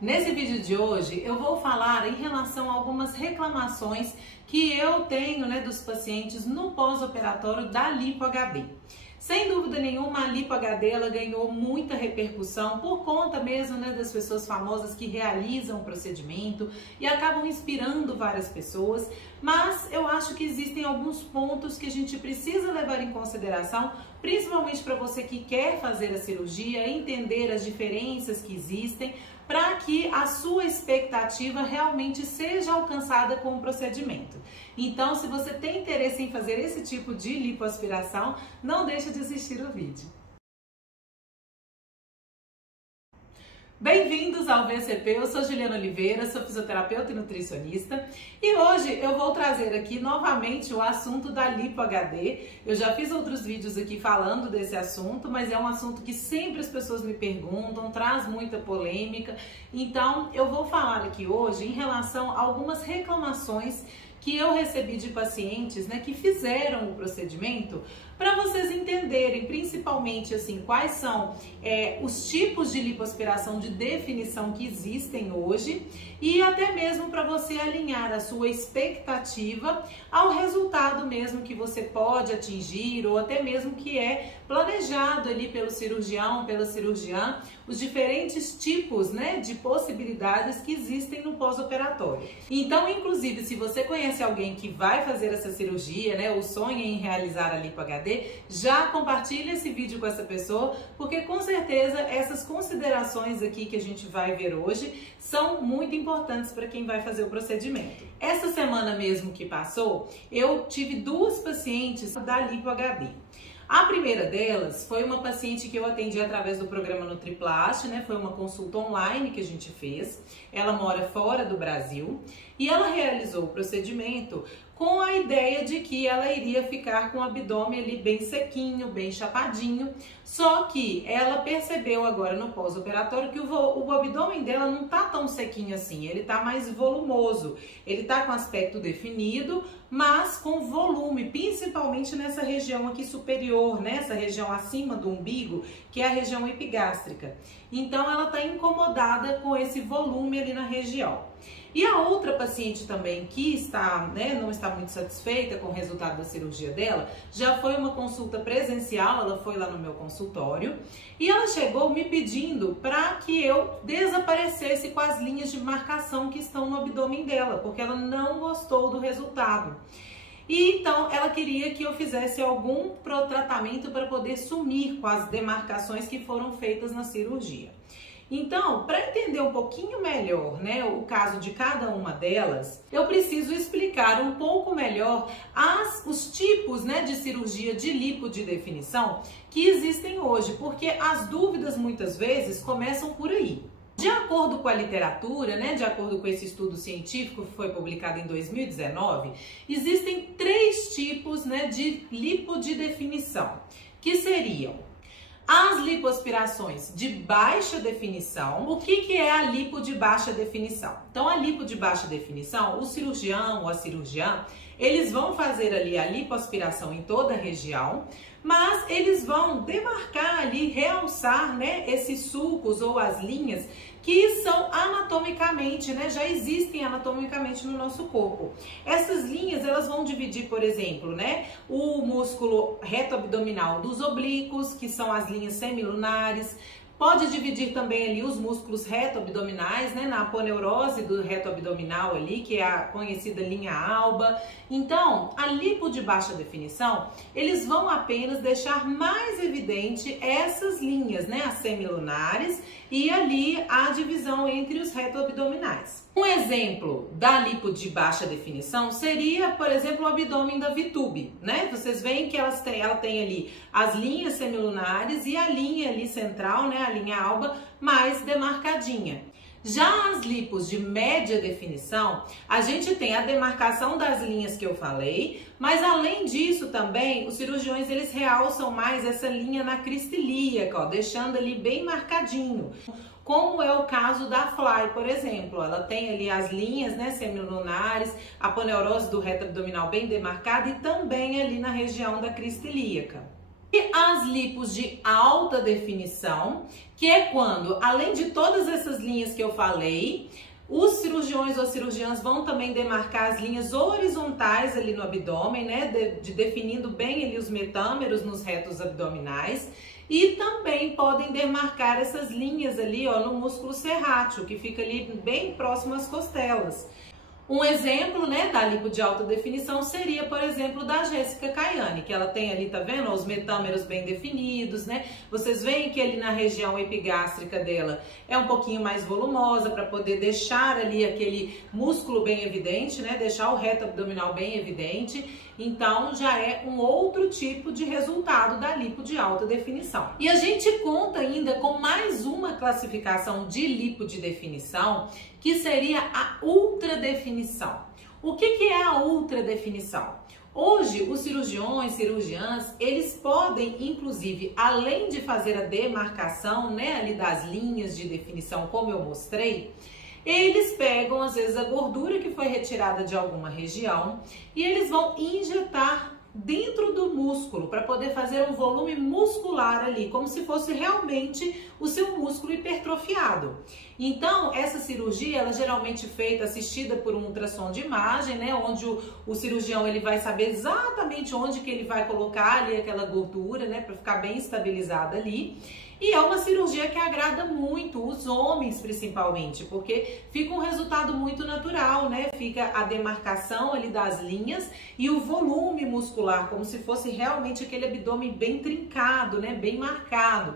Nesse vídeo de hoje eu vou falar em relação a algumas reclamações que eu tenho dos pacientes no pós-operatório da Lipo HD. Sem dúvida nenhuma, a Lipo HD ela ganhou muita repercussão por conta mesmo das pessoas famosas que realizam o procedimento e acabam inspirando várias pessoas, mas eu acho que existem alguns pontos que a gente precisa levar em consideração, principalmente para você que quer fazer a cirurgia, entender as diferenças que existem, para que a sua expectativa realmente seja alcançada com o procedimento. Então, se você tem interesse em fazer esse tipo de lipoaspiração, não deixe de assistir o vídeo. Bem-vindos ao VCP, eu sou Juliana Oliveira, sou fisioterapeuta e nutricionista e hoje eu vou trazer aqui novamente o assunto da Lipo HD. Eu já fiz outros vídeos aqui falando desse assunto, mas é um assunto que sempre as pessoas me perguntam, traz muita polêmica, então eu vou falar aqui hoje em relação a algumas reclamações que eu recebi de pacientes que fizeram o procedimento, para vocês entenderem principalmente quais são os tipos de lipoaspiração de definição que existem hoje e até mesmo para você alinhar a sua expectativa ao resultado mesmo que você pode atingir ou até mesmo que é planejado ali pelo cirurgião, pela cirurgiã, os diferentes tipos de possibilidades que existem no pós-operatório. Então, inclusive, se você conhece alguém que vai fazer essa cirurgia, ou sonha em realizar a Lipo HD, já compartilha esse vídeo com essa pessoa, porque com certeza essas considerações aqui que a gente vai ver hoje são muito importantes para quem vai fazer o procedimento. Essa semana mesmo que passou, eu tive duas pacientes da Lipo HD. A primeira delas foi uma paciente que eu atendi através do programa Nutriplast, foi uma consulta online que a gente fez. Ela mora fora do Brasil e ela realizou o procedimento com a ideia de que ela iria ficar com o abdômen ali bem sequinho, bem chapadinho, só que ela percebeu agora no pós-operatório que o abdômen dela não tá tão sequinho assim, ele tá mais volumoso, ele tá com aspecto definido, mas com volume, principalmente nessa região aqui superior, essa região acima do umbigo, que é a região epigástrica. Então ela tá incomodada com esse volume ali na região. E a outra paciente também que está, não está muito satisfeita com o resultado da cirurgia dela, já foi uma consulta presencial, ela foi lá no meu consultório e ela chegou me pedindo para que eu desaparecesse com as linhas de marcação que estão no abdômen dela, porque ela não gostou do resultado. E então ela queria que eu fizesse algum tratamento para poder sumir com as demarcações que foram feitas na cirurgia. Então, para entender um pouquinho melhor, o caso de cada uma delas, eu preciso explicar um pouco melhor os tipos, de cirurgia de lipo de definição que existem hoje, porque as dúvidas muitas vezes começam por aí. De acordo com a literatura, de acordo com esse estudo científico que foi publicado em 2019, existem três tipos, de lipo de definição, que seriam as lipoaspirações de baixa definição. O que é a lipo de baixa definição? Então, a lipo de baixa definição, o cirurgião ou a cirurgiã, eles vão fazer ali a lipoaspiração em toda a região, mas eles vão demarcar ali, realçar, esses sulcos ou as linhas que são anatomicamente, já existem anatomicamente no nosso corpo. Essas linhas, elas vão dividir, por exemplo, o músculo reto abdominal dos oblíquos, que são as linhas semilunares. Pode dividir também ali os músculos reto-abdominais, na aponeurose do reto abdominal ali, que é a conhecida linha alba. Então, a lipo de baixa definição, eles vão apenas deixar mais evidente essas linhas, as semilunares e ali a divisão entre os reto-abdominais. Um exemplo da lipo de baixa definição seria, por exemplo, o abdômen da VTube, Vocês veem que ela tem ali as linhas semilunares e a linha ali central, a linha alba, mais demarcadinha. Já as lipos de média definição, a gente tem a demarcação das linhas que eu falei, mas além disso também, os cirurgiões eles realçam mais essa linha na crista ilíaca, deixando ali bem marcadinho. Como é o caso da Fly, por exemplo. Ela tem ali as linhas semilunares, a aponeurose do reto abdominal bem demarcada e também ali na região da crista ilíaca. E as lipos de alta definição, que é quando, além de todas essas linhas que eu falei, os cirurgiões ou cirurgiãs vão também demarcar as linhas horizontais ali no abdômen, né? Definindo bem ali os metâmeros nos retos abdominais. E também podem demarcar essas linhas ali, ó, no músculo serrátil, que fica ali bem próximo às costelas. Um exemplo, né, da lipo de alta definição seria, por exemplo, da Jéssica Caiane, que ela tem ali, tá vendo, os metâmeros bem definidos, né? Vocês veem que ali na região epigástrica dela é um pouquinho mais volumosa para poder deixar ali aquele músculo bem evidente, né? Deixar o reto abdominal bem evidente. Então, já é um outro tipo de resultado da lipo de alta definição. E a gente conta ainda com mais uma classificação de lipo de definição, que seria a ultradefinição. O que é a ultradefinição? Hoje, os cirurgiões, cirurgiãs, eles podem, inclusive, além de fazer a demarcação, né, ali das linhas de definição, como eu mostrei, eles pegam, às vezes, a gordura que foi retirada de alguma região e eles vão injetar dentro do músculo para poder fazer um volume muscular ali, como se fosse realmente o seu músculo hipertrofiado. Então, essa cirurgia, ela é geralmente feita, assistida por um ultrassom de imagem, né, onde o cirurgião ele vai saber exatamente onde que ele vai colocar ali aquela gordura, né, para ficar bem estabilizada ali. E é uma cirurgia que agrada muito os homens, principalmente, porque fica um resultado muito natural, né? Fica a demarcação ali das linhas e o volume muscular, como se fosse realmente aquele abdômen bem trincado, né? Bem marcado.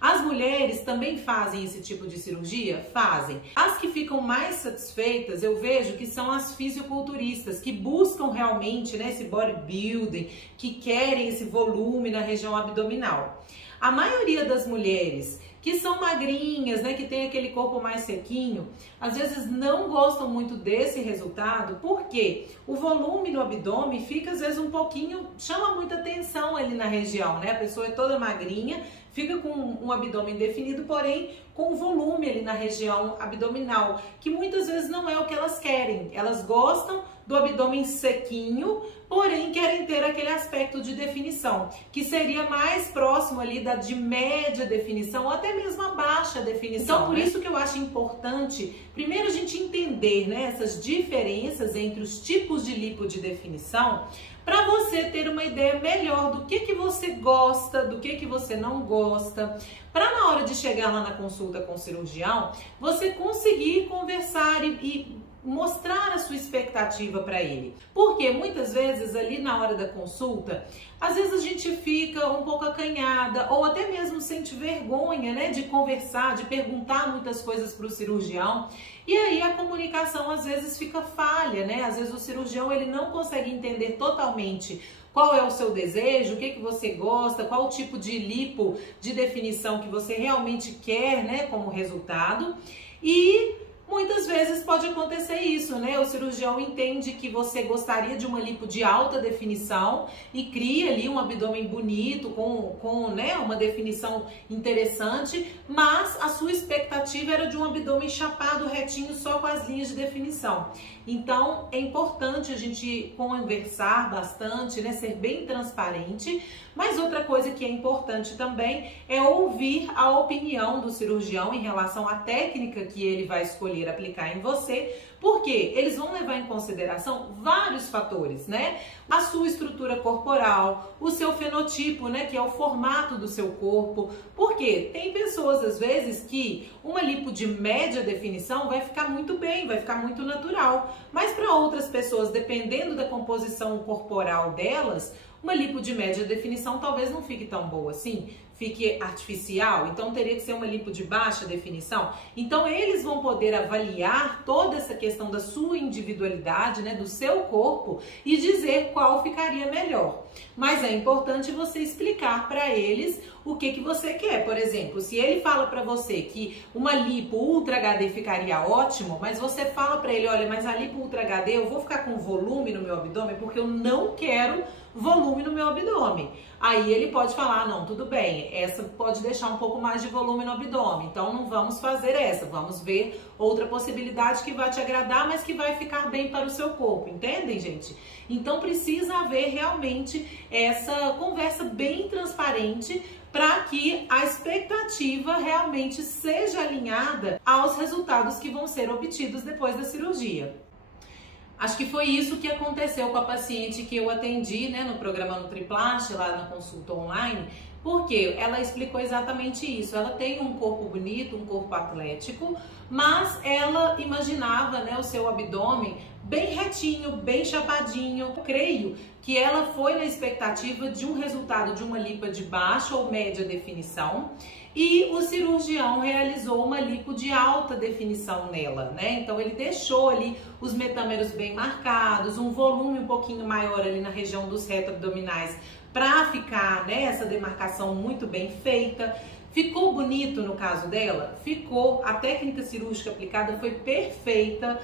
As mulheres também fazem esse tipo de cirurgia? Fazem. As que ficam mais satisfeitas, eu vejo que são as fisiculturistas, que buscam realmente, né, esse bodybuilding, que querem esse volume na região abdominal. A maioria das mulheres que são magrinhas, né, que tem aquele corpo mais sequinho, às vezes não gostam muito desse resultado, porque o volume no abdômen fica às vezes um pouquinho, chama muita atenção ali na região, né? A pessoa é toda magrinha, fica com um abdômen definido, porém com volume ali na região abdominal, que muitas vezes não é o que elas querem. Elas gostam do abdômen sequinho, porém querem ter aquele aspecto de definição, que seria mais próximo ali da de média definição ou até mesmo a baixa definição. Então, por isso que eu acho importante, primeiro a gente entender, né, essas diferenças entre os tipos de lipo de definição, para você ter uma ideia melhor do que você gosta, do que você não gosta, para na hora de chegar lá na consulta com o cirurgião, você conseguir conversar e mostrar a sua expectativa para ele. Porque muitas vezes ali na hora da consulta, às vezes a gente fica um pouco acanhada ou até mesmo sente vergonha, né, de conversar, de perguntar muitas coisas para o cirurgião. E aí a comunicação às vezes fica falha, né? Às vezes o cirurgião ele não consegue entender totalmente qual é o seu desejo, o que você gosta, qual o tipo de lipo de definição que você realmente quer, né, como resultado. E muitas vezes pode acontecer isso, né? O cirurgião entende que você gostaria de uma lipo de alta definição e cria ali um abdômen bonito, com né, uma definição interessante, mas a sua expectativa era de um abdômen chapado, retinho, só com as linhas de definição. Então, é importante a gente conversar bastante, né? Ser bem transparente. Mas outra coisa que é importante também é ouvir a opinião do cirurgião em relação à técnica que ele vai escolher aplicar em você, porque eles vão levar em consideração vários fatores, né? A sua estrutura corporal, o seu fenotipo, né, que é o formato do seu corpo. Porque tem pessoas, às vezes, que uma lipo de média definição vai ficar muito bem, vai ficar muito natural. Mas para outras pessoas, dependendo da composição corporal delas, uma lipo de média definição talvez não fique tão boa assim, fique artificial, então teria que ser uma lipo de baixa definição. Então eles vão poder avaliar toda essa questão da sua individualidade, né, do seu corpo e dizer qual ficaria melhor. Mas é importante você explicar para eles o que você quer. Por exemplo, se ele fala para você que uma lipo Ultra HD ficaria ótimo, mas você fala para ele, olha, mas a lipo Ultra HD eu vou ficar com volume no meu abdômen porque eu não quero volume no meu abdômen. Aí ele pode falar, não, tudo bem, essa pode deixar um pouco mais de volume no abdômen, então não vamos fazer essa, vamos ver outra possibilidade que vai te agradar, mas que vai ficar bem para o seu corpo, entendem, gente? Então precisa haver realmente essa conversa bem transparente para que a expectativa realmente seja alinhada aos resultados que vão ser obtidos depois da cirurgia. Acho que foi isso que aconteceu com a paciente que eu atendi, né, no programa NutriPlast, lá na consulta online, porque ela explicou exatamente isso. Ela tem um corpo bonito, um corpo atlético, mas ela imaginava, né, o seu abdômen bem retinho, bem chapadinho. Eu creio que ela foi na expectativa de um resultado de uma lipo de baixa ou média definição, e o cirurgião realizou uma lipo de alta definição nela, né? Então ele deixou ali os metâmeros bem marcados, um volume um pouquinho maior ali na região dos retroabdominais para ficar, né, essa demarcação muito bem feita. Ficou bonito no caso dela? Ficou. A técnica cirúrgica aplicada foi perfeita,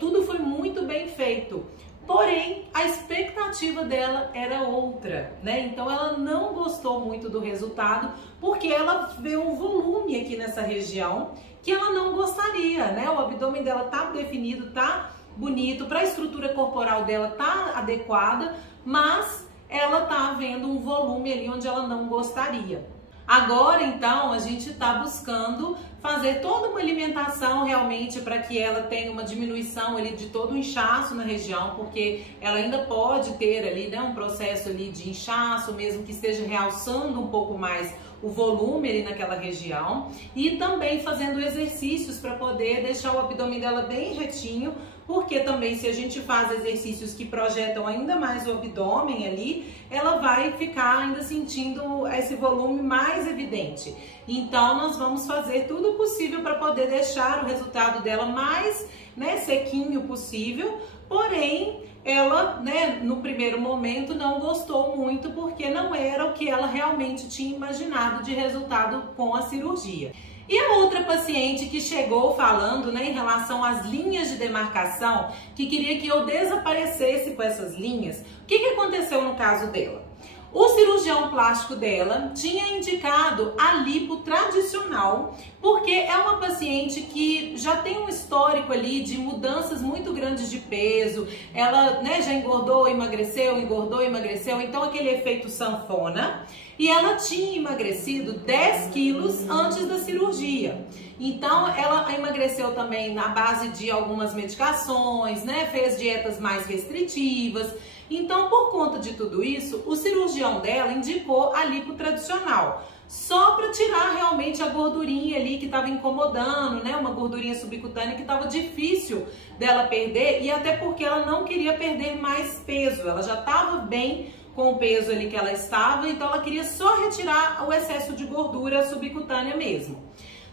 tudo foi muito bem feito. Porém, a expectativa dela era outra, né? Então ela não gostou muito do resultado, porque ela vê um volume aqui nessa região que ela não gostaria, né? O abdômen dela tá definido, tá bonito, para a estrutura corporal dela tá adequada, mas ela tá vendo um volume ali onde ela não gostaria. Agora, então, a gente está buscando fazer toda uma alimentação realmente para que ela tenha uma diminuição ali de todo o inchaço na região, porque ela ainda pode ter ali, né, um processo ali de inchaço, mesmo que esteja realçando um pouco mais o volume ali naquela região, e também fazendo exercícios para poder deixar o abdômen dela bem retinho, porque também se a gente faz exercícios que projetam ainda mais o abdômen ali, ela vai ficar ainda sentindo esse volume mais evidente. Então nós vamos fazer tudo possível para poder deixar o resultado dela mais, né, sequinho possível, porém ela, né, no primeiro momento não gostou muito, porque não era o que ela realmente tinha imaginado de resultado com a cirurgia. E a outra paciente que chegou falando, né, em relação às linhas de demarcação, que queria que eu desaparecesse com essas linhas, o que aconteceu no caso dela? O cirurgião plástico dela tinha indicado a lipo tradicional, porque é uma paciente que já tem um histórico ali de mudanças muito grandes de peso, ela, né, já engordou, emagreceu, então aquele efeito sanfona, e ela tinha emagrecido 10 quilos antes da cirurgia. Então ela emagreceu também na base de algumas medicações, né, fez dietas mais restritivas. Então, por conta de tudo isso, o cirurgião dela indicou a lipo tradicional, só para tirar realmente a gordurinha ali que estava incomodando, né? Uma gordurinha subcutânea que estava difícil dela perder, e até porque ela não queria perder mais peso, ela já estava bem com o peso ali que ela estava, então ela queria só retirar o excesso de gordura subcutânea mesmo.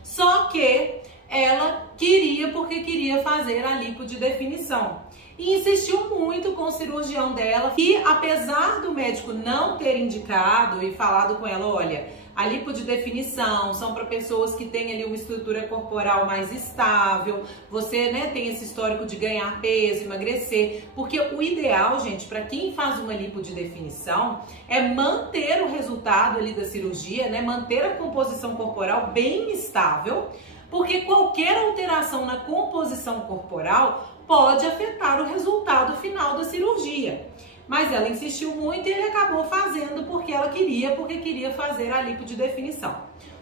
Só que ela queria, porque queria fazer a lipo de definição. E insistiu muito com o cirurgião dela, e apesar do médico não ter indicado e falado com ela, olha, a lipo de definição são para pessoas que têm ali uma estrutura corporal mais estável, você, né, tem esse histórico de ganhar peso, emagrecer, porque o ideal, gente, para quem faz uma lipo de definição é manter o resultado ali da cirurgia, né, manter a composição corporal bem estável, porque qualquer alteração na composição corporal pode afetar o resultado final da cirurgia. Mas ela insistiu muito e ele acabou fazendo porque queria fazer a lipo de definição.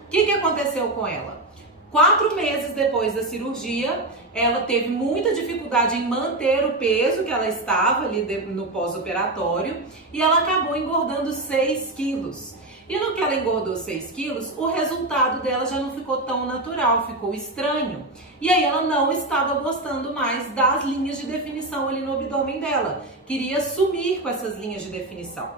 O que aconteceu com ela? 4 meses depois da cirurgia, ela teve muita dificuldade em manter o peso que ela estava ali no pós-operatório, e ela acabou engordando 6 quilos. E no que ela engordou 6 quilos, o resultado dela já não ficou tão natural, ficou estranho. E aí ela não estava gostando mais das linhas de definição ali no abdômen dela. Queria sumir com essas linhas de definição.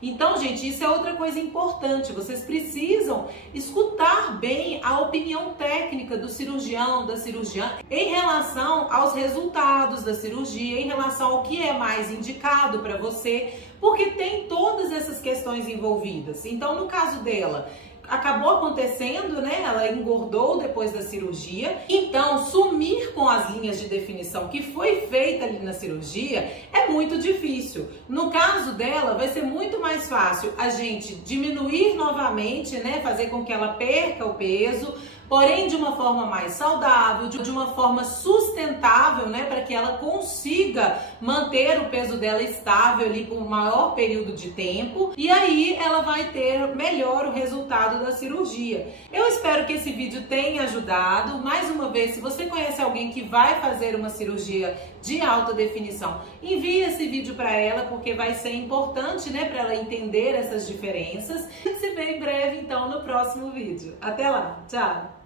Então, gente, isso é outra coisa importante. Vocês precisam escutar bem a opinião técnica do cirurgião, da cirurgiã, em relação aos resultados da cirurgia, em relação ao que é mais indicado para você, porque tem todas essas questões envolvidas. Então, no caso dela, acabou acontecendo, né? Ela engordou depois da cirurgia. Então, sumir com as linhas de definição que foi feita ali na cirurgia é muito difícil. No caso dela, vai ser muito mais fácil a gente diminuir novamente, né? Fazer com que ela perca o peso, porém de uma forma mais saudável, de uma forma sustentável, né, para que ela consiga manter o peso dela estável ali por um maior período de tempo, e aí ela vai ter melhor o resultado da cirurgia. Eu espero que esse vídeo tenha ajudado. Mais uma vez, se você conhece alguém que vai fazer uma cirurgia de alta definição, envie esse vídeo para ela, porque vai ser importante, né, para ela entender essas diferenças. A gente se vê em breve, então, no próximo vídeo. Até lá, tchau!